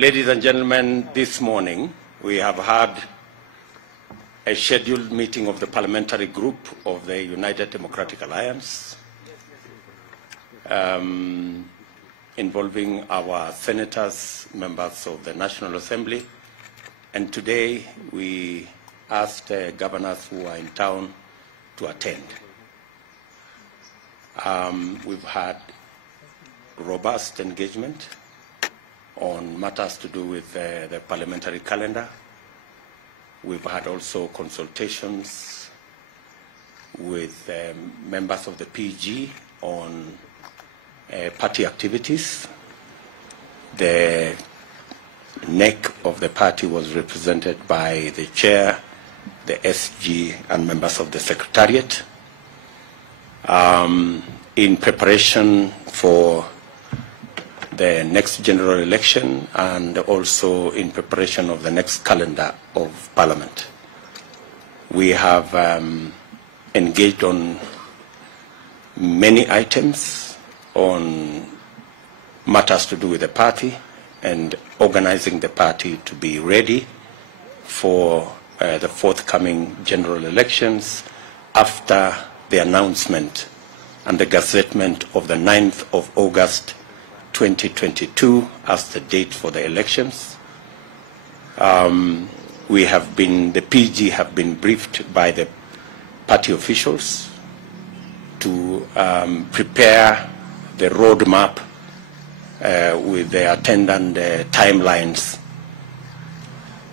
Ladies and gentlemen, this morning we have had a scheduled meeting of the Parliamentary Group of the United Democratic Alliance involving our senators, members of the National Assembly, and today we asked governors who are in town to attend. We've had robust engagement on matters to do with the parliamentary calendar. We've had also consultations with members of the PG on party activities. The neck of the party was represented by the chair, the SG, and members of the secretariat. In preparation for the next general election and also in preparation of the next calendar of Parliament. We have engaged on many items on matters to do with the party and organizing the party to be ready for the forthcoming general elections after the announcement and the gazettement of the 9th of August 2022 as the date for the elections. The PG have been briefed by the party officials to prepare the roadmap with the attendant timelines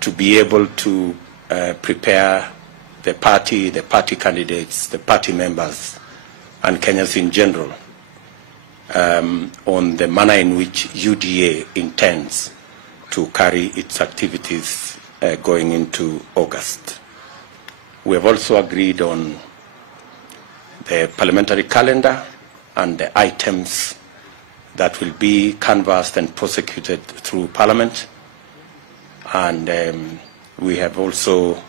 to be able to prepare the party candidates, the party members, and Kenyans in general on the manner in which UDA intends to carry its activities going into August. We have also agreed on the parliamentary calendar and the items that will be canvassed and prosecuted through Parliament. And we have also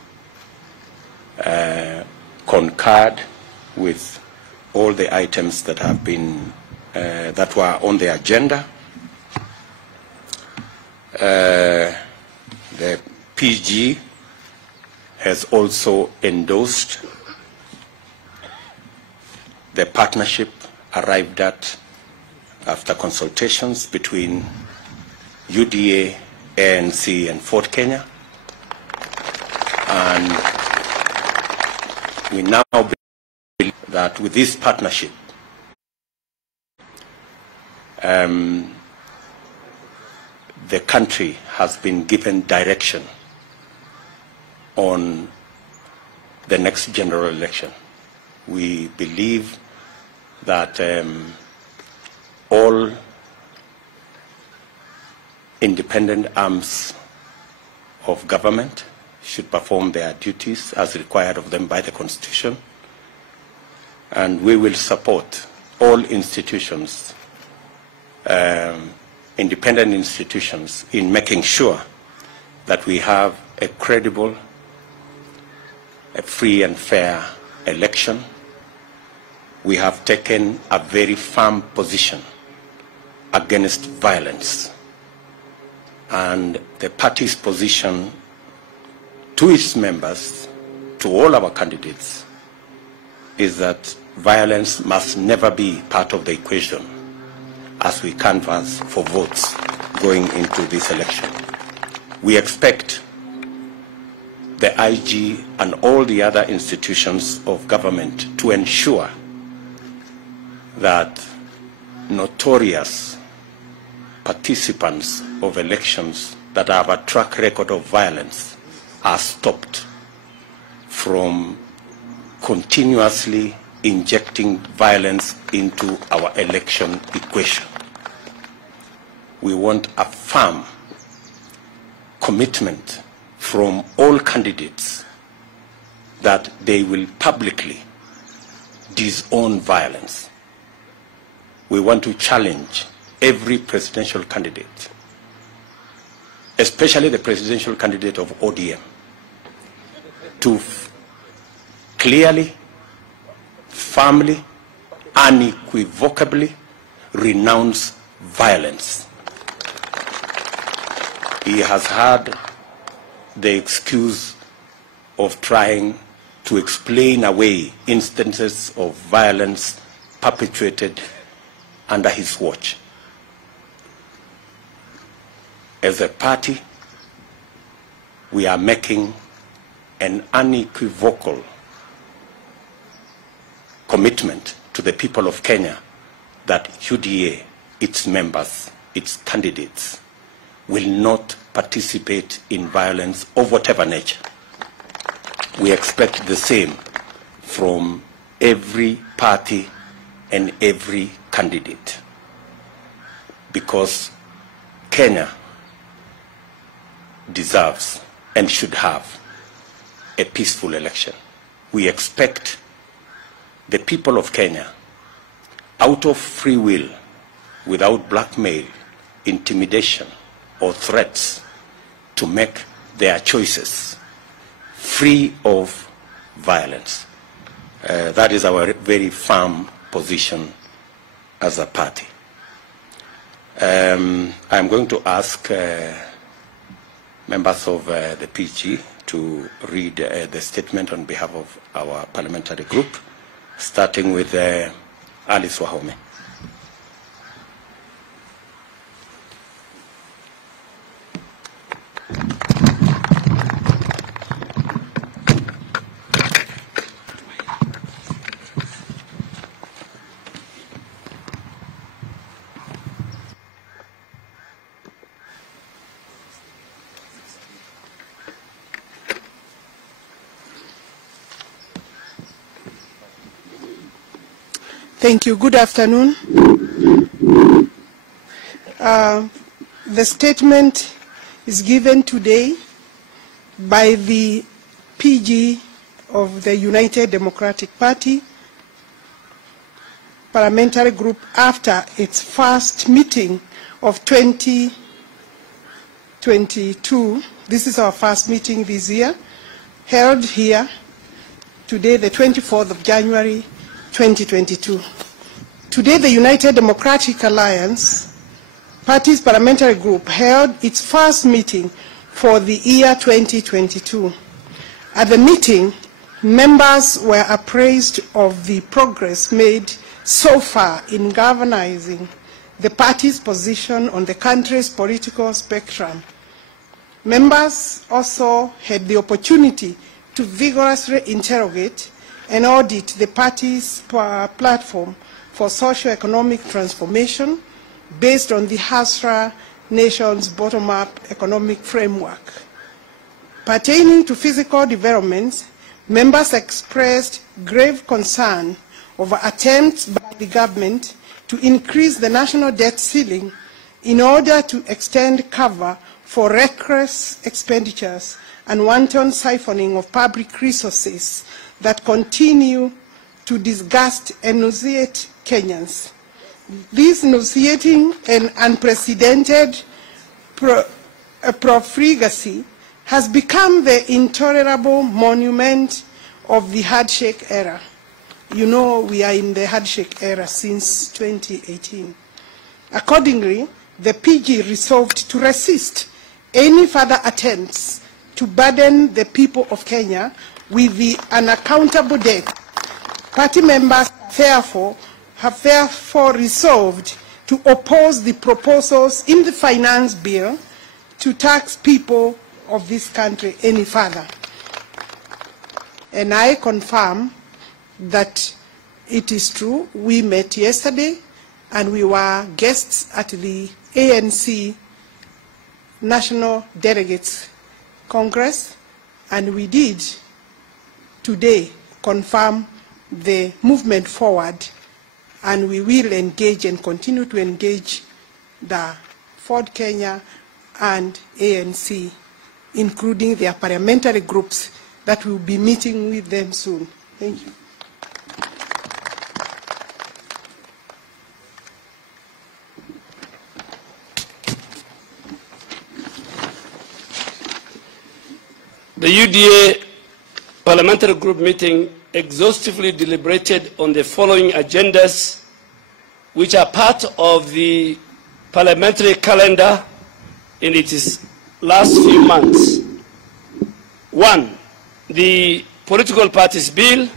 concurred with all the items that have been that were on the agenda. The PG has also endorsed the partnership arrived at after consultations between UDA, ANC, and Fort Kenya. And we now believe that with this partnership, the country has been given direction on the next general election. We believe that all independent arms of government should perform their duties as required of them by the Constitution, and we will support all institutions, independent institutions, in making sure that we have a credible, a free and fair election. We have taken a very firm position against violence, and the party's position to its members, to all our candidates, is that violence must never be part of the equation as we canvass for votes going into this election. We expect the IG and all the other institutions of government to ensure that notorious participants of elections that have a track record of violence are stopped from continuously injecting violence into our election equation. We want a firm commitment from all candidates that they will publicly disown violence. We want to challenge every presidential candidate, especially the presidential candidate of ODM, to clearly, firmly, unequivocally renounce violence. he has had the excuse of trying to explain away instances of violence perpetrated under his watch. As a party, we are making an unequivocal commitment to the people of Kenya that UDA, its members, its candidates, will not participate in violence of whatever nature. We expect the same from every party and every candidate, because Kenya deserves and should have a peaceful election. We expect the people of Kenya, out of free will, without blackmail, intimidation, or threats, to make their choices free of violence. That is our very firm position as a party. I'm going to ask members of the PG to read the statement on behalf of our parliamentary group, starting with Alice Wahome. Thank you. Good afternoon. The statement is given today by the PG of the United Democratic Party Parliamentary Group after its first meeting of 2022. This is our first meeting this year, held here today, the 24th of January, 2022. Today, the United Democratic Alliance Party's Parliamentary Group held its first meeting for the year 2022. At the meeting, members were appraised of the progress made so far in galvanizing the party's position on the country's political spectrum. Members also had the opportunity to vigorously interrogate and audit the party's platform for socio-economic transformation based on the Hasra Nation's bottom-up economic framework. Pertaining to physical developments, members expressed grave concern over attempts by the government to increase the national debt ceiling in order to extend cover for reckless expenditures and wanton siphoning of public resources that continue to disgust and nauseate Kenyans. This nauseating and unprecedented profligacy has become the intolerable monument of the handshake era. You know, we are in the handshake era since 2018. Accordingly, the PG resolved to resist any further attempts to burden the people of Kenya with the unaccountable debt. Party members have therefore resolved to oppose the proposals in the finance bill to tax people of this country any further. And I confirm that it is true. We met yesterday and we were guests at the ANC National Delegates Congress, and we did today confirm the movement forward, and we will engage and continue to engage the Ford Kenya and ANC, including their parliamentary groups that will be meeting with them soon. Thank you. The UDA Parliamentary Group meeting exhaustively deliberated on the following agendas, which are part of the parliamentary calendar, and it is last few months. One, the Political Parties Bill,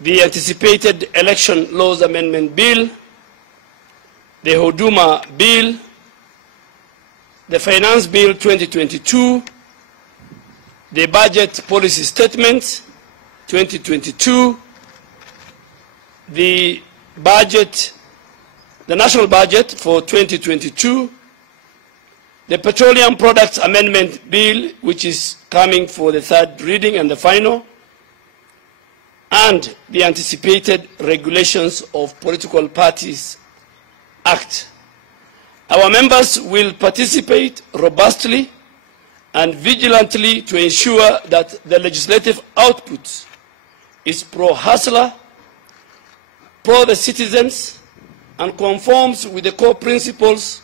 the Anticipated Election Laws Amendment Bill, the Huduma Bill, the Finance Bill 2022, the Budget Policy Statement 2022, the National Budget for 2022, the Petroleum Products Amendment Bill, which is coming for the third reading and the final, and the Anticipated Regulations of Political Parties Act. Our members will participate robustly and vigilantly to ensure that the legislative output is pro-hustler, pro the citizens, and conforms with the core principles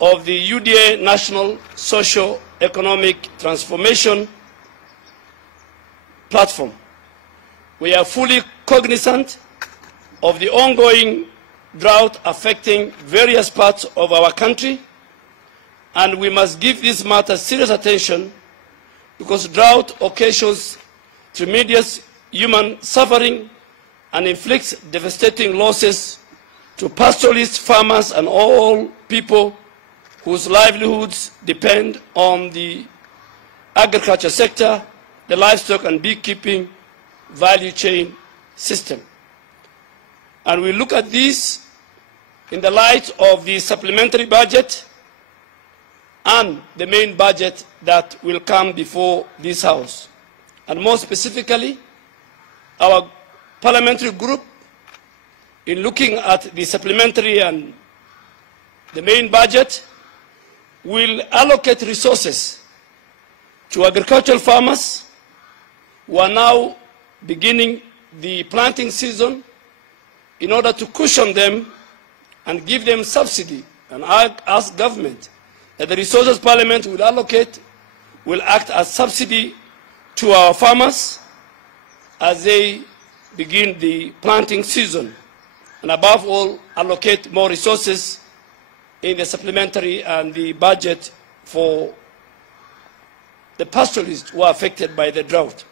of the UDA National Socio-Economic Transformation Platform. We are fully cognizant of the ongoing drought affecting various parts of our country, and we must give this matter serious attention because drought occasions tremendous human suffering and inflicts devastating losses to pastoralists, farmers, and all people whose livelihoods depend on the agriculture sector, the livestock and beekeeping value chain system. And we look at this in the light of the supplementary budget and the main budget that will come before this House. And more specifically, our parliamentary group, in looking at the supplementary and the main budget, will allocate resources to agricultural farmers who are now beginning the planting season in order to cushion them and give them subsidy, and ask government that the resources Parliament will allocate will act as subsidy to our farmers as they begin the planting season, and above all, allocate more resources in the supplementary and the budget for the pastoralists who are affected by the drought.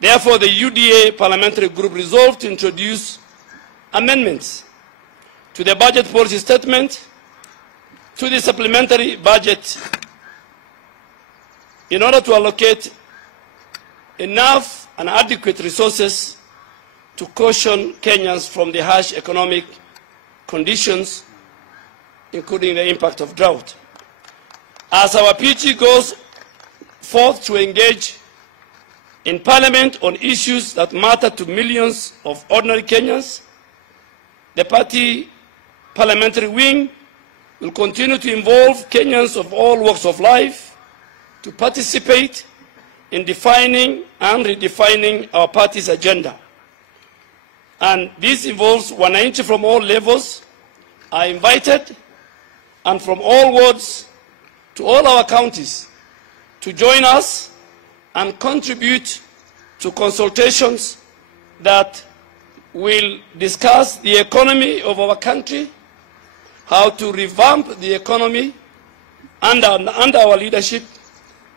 Therefore, the UDA Parliamentary Group resolved to introduce amendments to the budget policy statement, to the supplementary budget, in order to allocate enough and adequate resources to caution Kenyans from the harsh economic conditions, including the impact of drought. As our PG goes forth to engage in Parliament on issues that matter to millions of ordinary Kenyans, the party parliamentary wing will continue to involve Kenyans of all walks of life to participate in defining and redefining our party's agenda. And this involves wananchi from all levels are invited, and from all wards to all our counties, to join us and contribute to consultations that will discuss the economy of our country, how to revamp the economy under our leadership,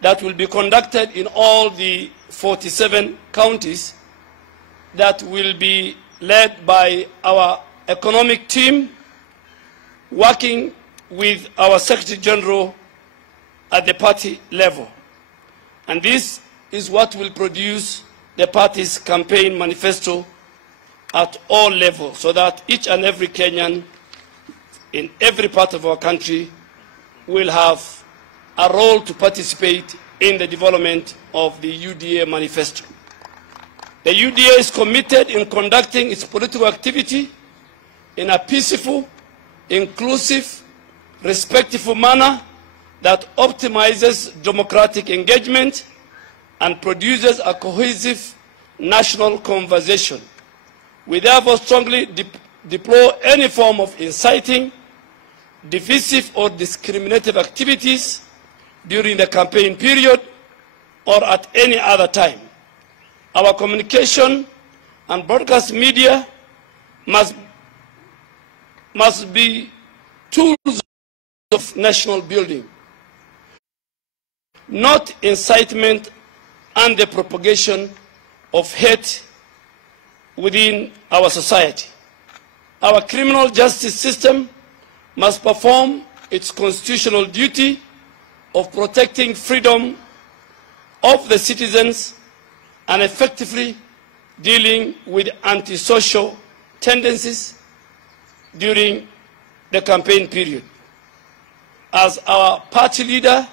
that will be conducted in all the 47 counties, that will be led by our economic team, working with our Secretary General at the party level. And this is what will produce the party's campaign manifesto at all levels, so that each and every Kenyan in every part of our country will have a role to participate in the development of the UDA manifesto. The UDA is committed in conducting its political activity in a peaceful, inclusive, respectful manner that optimizes democratic engagement and produces a cohesive national conversation. We therefore strongly deplore any form of inciting, divisive or discriminative activities during the campaign period or at any other time. Our communication and broadcast media must be tools of national building. not incitement and the propagation of hate within our society. Our criminal justice system must perform its constitutional duty of protecting freedom of the citizens and effectively dealing with antisocial tendencies during the campaign period. As our party leader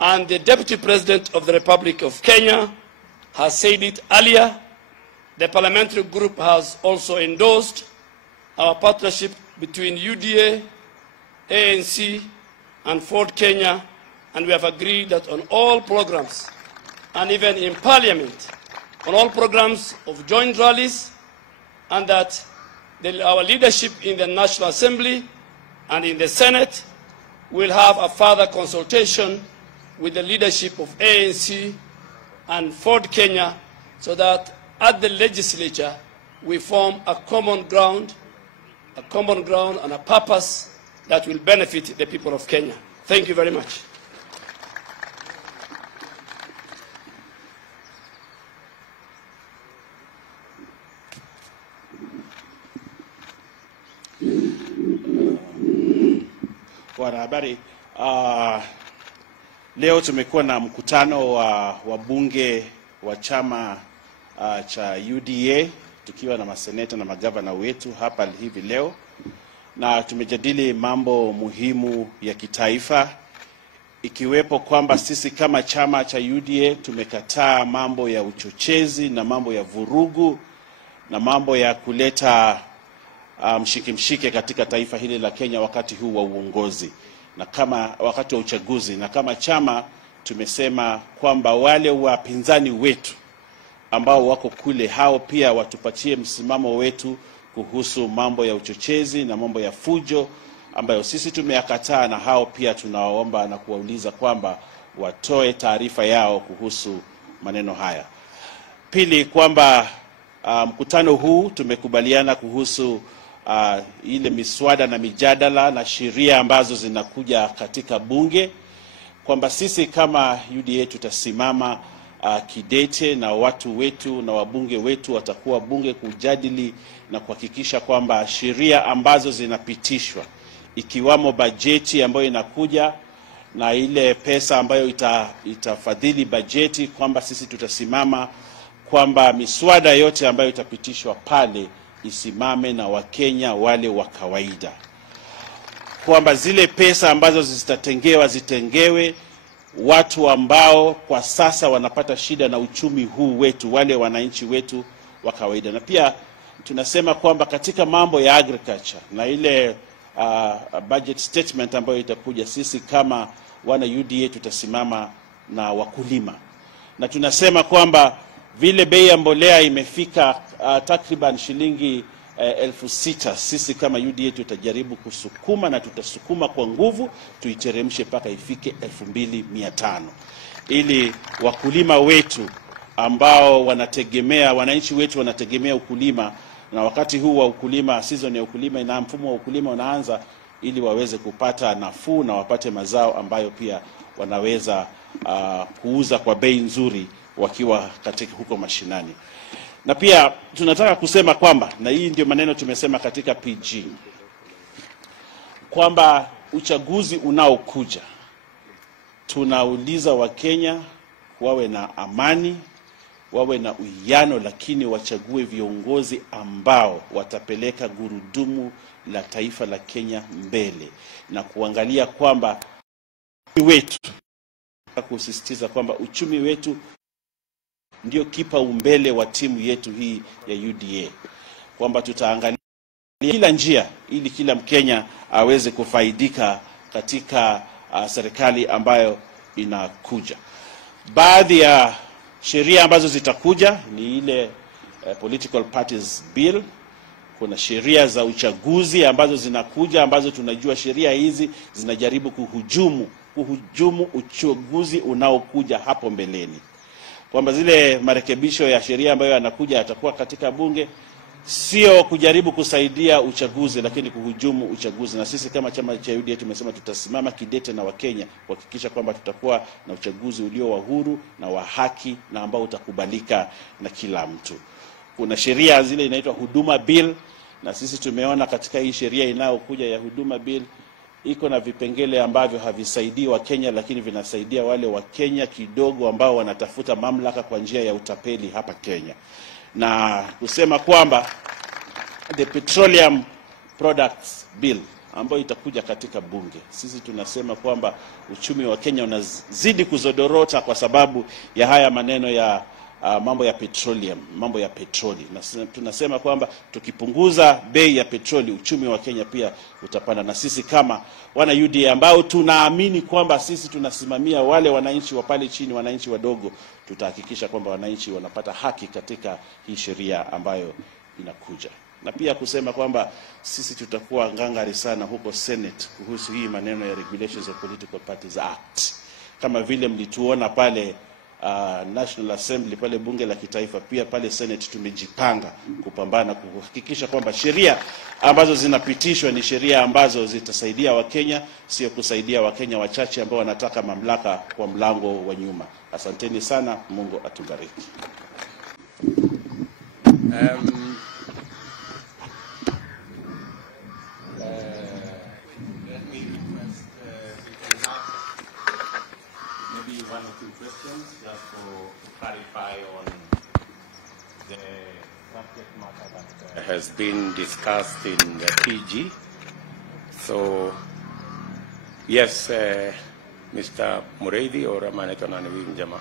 and the Deputy President of the Republic of Kenya has said it earlier, the parliamentary group has also endorsed our partnership between UDA, ANC, and Ford Kenya, and we have agreed that on all programs, and even in Parliament, on all programs of joint rallies, and that our leadership in the National Assembly and in the Senate will have a further consultation with the leadership of ANC and Ford Kenya, so that at the legislature we form a common ground and a purpose that will benefit the people of Kenya. Thank you very much. Wanahabari, leo tumekuwa na mkutano wa bunge wa chama cha UDA, tukiwa na maseneta na magavana wetu hapa hivi leo, na tumejadili mambo muhimu ya kitaifa, ikiwepo kwamba sisi kama chama cha UDA tumekataa mambo ya uchochezi na mambo ya vurugu na mambo ya kuleta mshike katika taifa hili la Kenya wakati huu wa uongozi na kama wakati wa uchaguzi. Na kama chama tumesema kwamba wale wapinzani wetu ambao wako kule, hao pia watupatie msimamo wetu kuhusu mambo ya uchochezi na mambo ya fujo ambayo sisi tumeyakataa, na hao pia tunawaomba na kuwauliza kwamba watoe taarifa yao kuhusu maneno haya. Pili, kwamba mkutano huu tumekubaliana kuhusu ile miswada na mijadala na sheria ambazo zinakuja katika bunge, kwamba sisi kama UDA tutasimama kidete na watu wetu na wabunge wetu watakuwa bunge kujadili na kuhakikisha kwamba sheria ambazo zinapitishwa, ikiwamo bajeti ambayo inakuja na ile pesa ambayo itafadhili bajeti, kwamba sisi tutasimama kwamba miswada yote ambayo itapitishwa pale isimame na Wakenya wale wa kawaida, kwamba zile pesa ambazo zitatengewa zitengewe watu ambao kwa sasa wanapata shida na uchumi huu wetu, wale wananchi wetu wa kawaida. Na pia tunasema kwamba katika mambo ya agriculture na ile budget statement ambayo itakuja, sisi kama wana UDA tutasimama na wakulima, na tunasema kwamba vile bei ya mbolea imefika takriban shilingi 6,000, sisi kama UDA tutajaribu kusukuma na tutasukuma kwa nguvu tuiteremshe mpaka ifike 2,500, ili wakulima wetu ambao wanategemea, wananchi wetu wanategemea ukulima, na wakati huu wa ukulima, season ya ukulima na mfumo wa ukulima unaanza, ili waweze kupata nafuu na wapate mazao ambayo pia wanaweza kuuza kwa bei nzuri wakiwa katika huko mashinani. Na pia tunataka kusema kwamba, na hii ndio maneno tumesema katika PG, kwamba uchaguzi unaokuja tunauliza Wakenya wawe na amani, wawe na uwiano, lakini wachague viongozi ambao watapeleka gurudumu la taifa la Kenya mbele, na kuangalia kwamba wetu, kusisitiza kwamba uchumi wetu ndio kipaumbele wa timu yetu hii ya UDA, kwamba tutaangalia kila njia ili kila Mkenya aweze kufaidika katika serikali ambayo inakuja. Baadhi ya sheria ambazo zitakuja ni ile political parties bill. Kuna sheria za uchaguzi ambazo zinakuja, ambazo tunajua sheria hizi zinajaribu kuhujumu uchaguzi unaokuja hapo mbeleni, kwamba zile marekebisho ya sheria ambayo yanakuja yatakuwa katika bunge, sio kujaribu kusaidia uchaguzi, lakini kuhujumu uchaguzi. Na sisi kama chama cha UDA tumesema tutasimama kidete na Wakenya kuhakikisha kwamba tutakuwa na uchaguzi ulio wa huru na wa haki na ambao utakubalika na kila mtu. Kuna sheria zile inaitwa Huduma Bill, na sisi tumeona katika hii sheria inayokuja ya Huduma Bill iko na vipengele ambavyo havisaidii Wakenya, lakini vinasaidia wale Wakenya kidogo ambao wanatafuta mamlaka kwa njia ya utapeli hapa Kenya. Na kusema kwamba the Petroleum Products Bill ambayo itakuja katika bunge, sisi tunasema kwamba uchumi wa Kenya unazidi kuzodorota kwa sababu ya haya maneno ya mambo ya petroleum, mambo ya petroli. Na tunasema kwamba tukipunguza bei ya petroli, uchumi wa Kenya pia utapanda. Na sisi kama wana UDA ambao tunaamini kwamba sisi tunasimamia wale wananchi wa pale chini, wananchi wadogo, tutahakikisha kwamba wananchi wanapata haki katika hii sheria ambayo inakuja. Na pia kusema kwamba sisi tutakuwa ngangari sana huko Senate kuhusu hii maneno ya Regulations of Political Parties Act. Kama vile mlituona pale National Assembly, pale bunge la kitaifa, pia pale Senate tumejipanga kupambana kuhakikisha kwamba sheria ambazo zinapitishwa ni sheria ambazo zitasaidia Wakenya, sio kusaidia Wakenya wachache ambao wanataka mamlaka kwa mlango wa nyuma. Asanteni sana, Mungu atubariki. One or two questions just to clarify on the subject matter that has been discussed in the PG. So, yes, Mr. Mureithi or Amaneto Naniwinjama.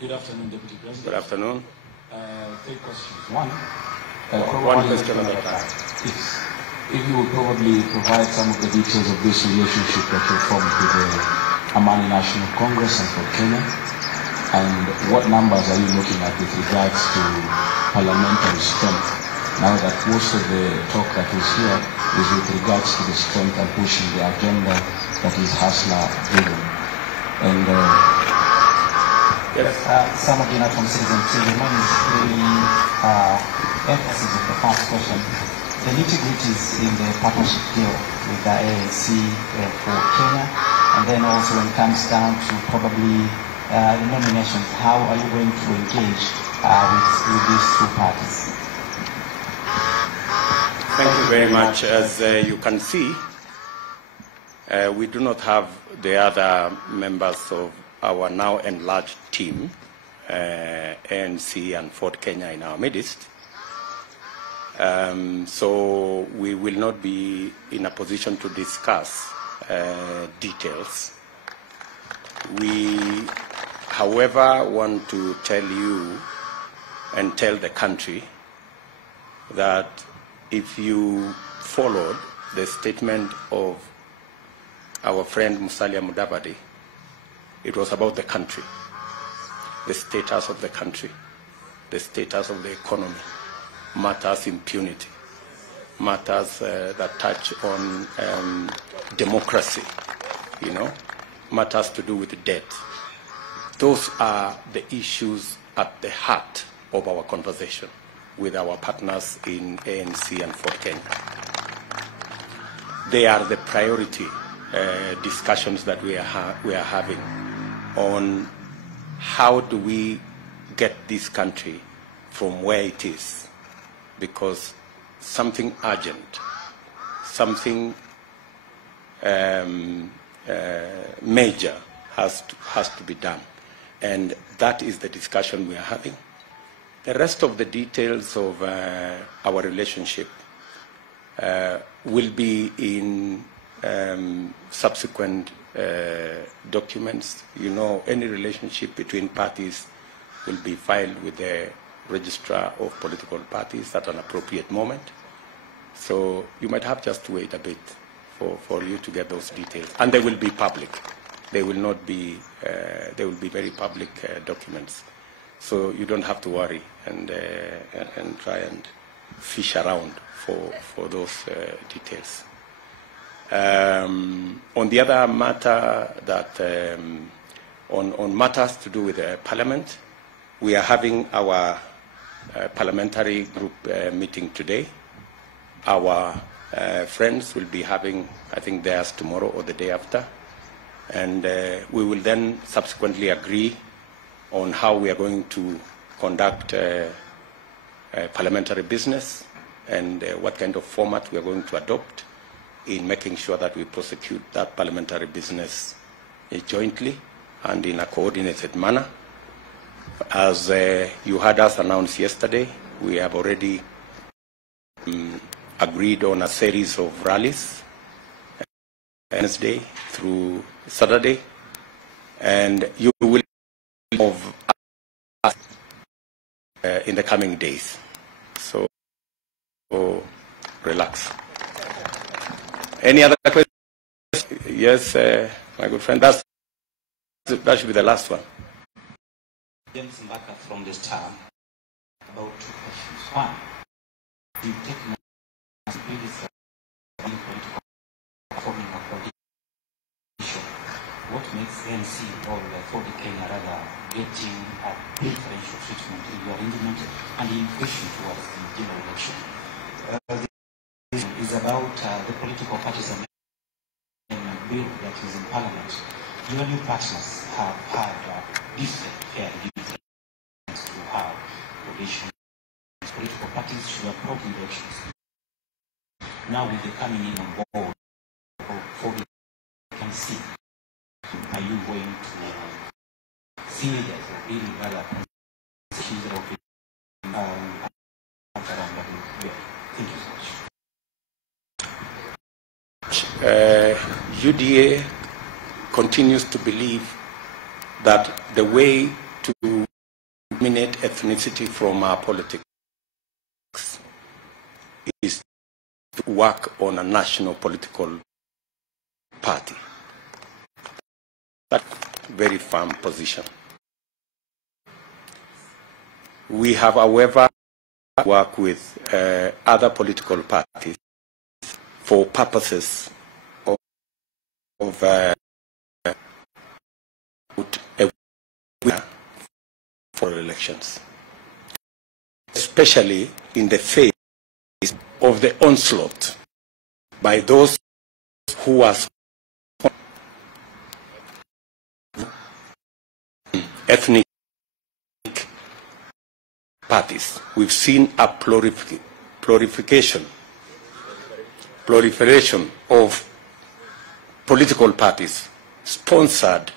Good afternoon, Deputy President. Good afternoon. Three questions. One question at a time. If you would probably provide some of the details of this relationship that you formed with the Amani National Congress and for Kenya, and what numbers are you looking at with regards to parliamentary strength, now that most of the talk that is here is with regards to the strength and pushing the agenda that is Hasla driven. And Samagina from Citizen TV. Mine is really emphasis of the first question. The nitty-gritties in the partnership deal with the ANC for Kenya, and then also when it comes down to probably the nominations, how are you going to engage with these two parties? Thank you very much. As you can see, we do not have the other members of our now enlarged team, ANC and Ford Kenya, in our midst. So we will not be in a position to discuss details. We, however, want to tell you and tell the country that if you followed the statement of our friend Musalia Mudavadi, it was about the country, the status of the country, the status of the economy, matters impunity, matters that touch on democracy, matters to do with debt. Those are the issues at the heart of our conversation with our partners in ANC and Ford Kenya. They are the priority discussions that we are having on how do we get this country from where it is, because something urgent, something major has to be done, and that is the discussion we are having. The rest of the details of our relationship will be in subsequent documents. Any relationship between parties will be filed with the registrar of political parties at an appropriate moment. So you might have just to wait a bit for you to get those details, and they will be public. They will not be. They will be very public documents. So you don't have to worry and try and fish around for those details. On the other matter, that on matters to do with Parliament, we are having our parliamentary group meeting today. Our friends will be having, I think, theirs tomorrow or the day after. And we will then subsequently agree on how we are going to conduct parliamentary business and what kind of format we are going to adopt in making sure that we prosecute that parliamentary business jointly and in a coordinated manner. As you heard us announce yesterday, we have already agreed on a series of rallies Wednesday through Saturday, and you will of us in the coming days. So relax. Any other questions? Yes, my good friend. That should be the last one. James Mbaka from this town. About two questions. One, do you take responsibility for forming a coalition? What makes ANC or for the Kenya rather getting a preferential treatment in your arrangement and in pushing towards the general election? This is about the political parties and bill that is in Parliament. Your new partners have had different fair difference to how coalition political parties should approach elections. Now with the coming in on board for the ANC, are you going to see that really rather issues of it Thank you so much. UDA continues to believe that the way to eliminate ethnicity from our politics is to work on a national political party. That's a very firm position. We have, however, worked with other political parties for purposes of for elections, especially in the face of the onslaught by those who are ethnic parties. We've seen a proliferation of political parties sponsored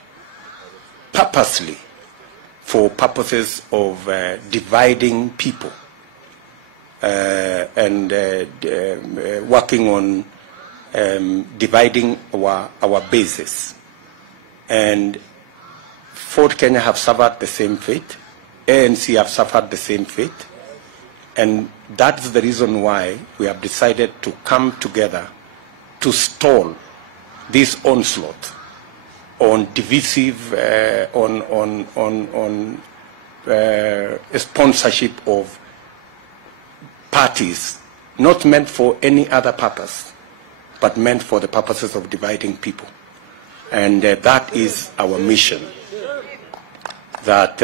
purposely for purposes of dividing people and working on dividing our bases. And Fort Kenya have suffered the same fate. ANC have suffered the same fate. And that is the reason why we have decided to come together to stall this onslaught on divisive, sponsorship of parties not meant for any other purpose, but meant for the purposes of dividing people. And that is our mission, that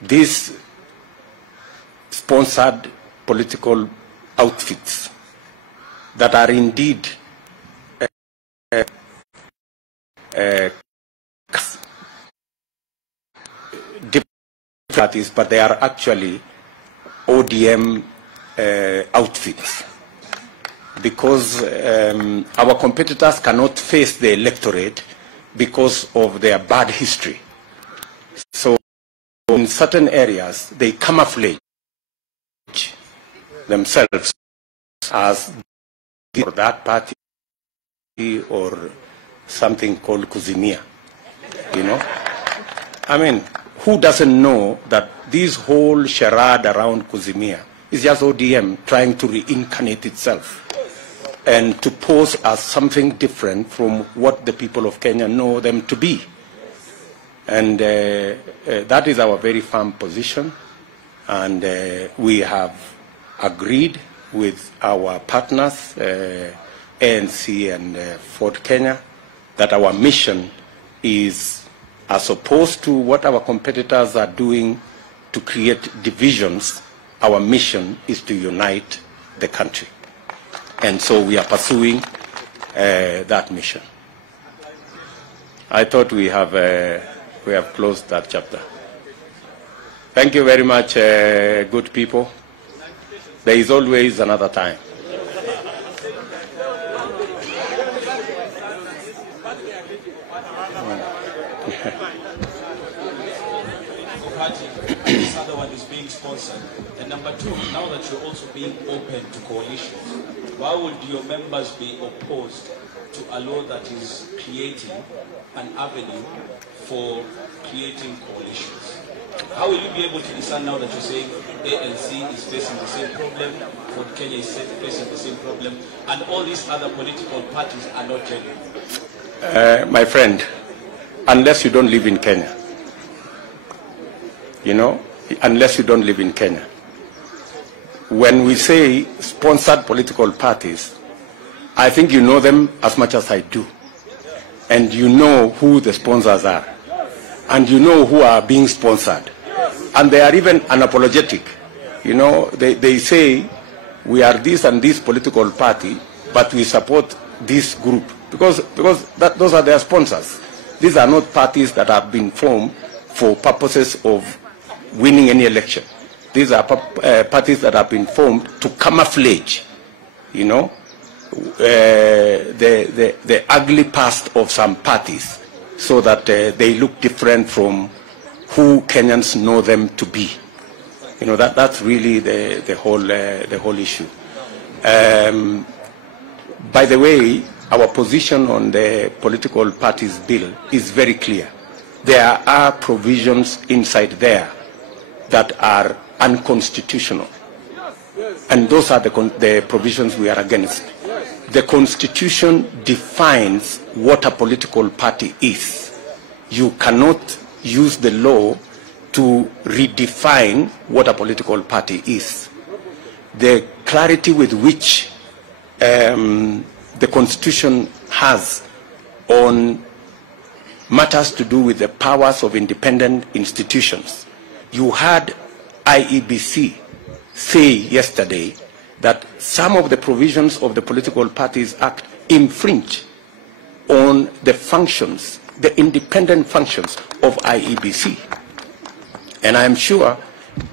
these sponsored political outfits that are indeed parties, but they are actually ODM outfits, because our competitors cannot face the electorate because of their bad history. So in certain areas, they camouflage themselves as for that party or something called Kuzimia, you know. I mean, who doesn't know that this whole charade around Kuzimia is just ODM trying to reincarnate itself and to pose as something different from what the people of Kenya know them to be. And that is our very firm position. And we have agreed with our partners, ANC and Fort Kenya, that our mission is, as opposed to what our competitors are doing to create divisions. Our mission is to unite the country. And so we are pursuing that mission. I thought we have closed that chapter. Thank you very much, good people. There is always another time. This other one is being sponsored. And number two, now that you're also being open to coalitions, why would your members be opposed to a law that is creating an avenue for creating coalitions? How will you be able to discern now that you're saying ANC is facing the same problem, Ford Kenya is facing the same problem, and all these other political parties are not genuine? My friend, unless you don't live in Kenya, unless you don't live in Kenya, when we say sponsored political parties, I think you know them as much as I do. And you know who the sponsors are. And you know who are being sponsored. And they are even unapologetic. They say, we are this and this political party, but we support this group. Because those are their sponsors. These are not parties that have been formed for purposes of winning any election. These are parties that have been formed to camouflage, the ugly past of some parties, so that they look different from who Kenyans know them to be. That's really the whole issue. By the way, our position on the political parties bill is very clear. There are provisions inside there that are unconstitutional. And those are the provisions we are against. The Constitution defines what a political party is. You cannot use the law to redefine what a political party is. The clarity with which the Constitution has on matters to do with the powers of independent institutions. You heard IEBC say yesterday that some of the provisions of the Political Parties Act infringe on the functions, the independent functions of IEBC. And I'm sure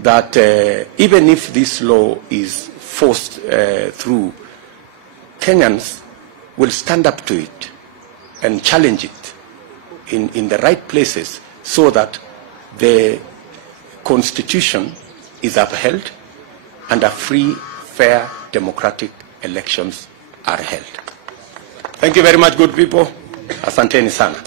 that even if this law is forced through, Kenyans will stand up to it and challenge it in the right places so that the Constitution is upheld and a free, fair, democratic elections are held. Thank you very much, good people. Asanteni sana.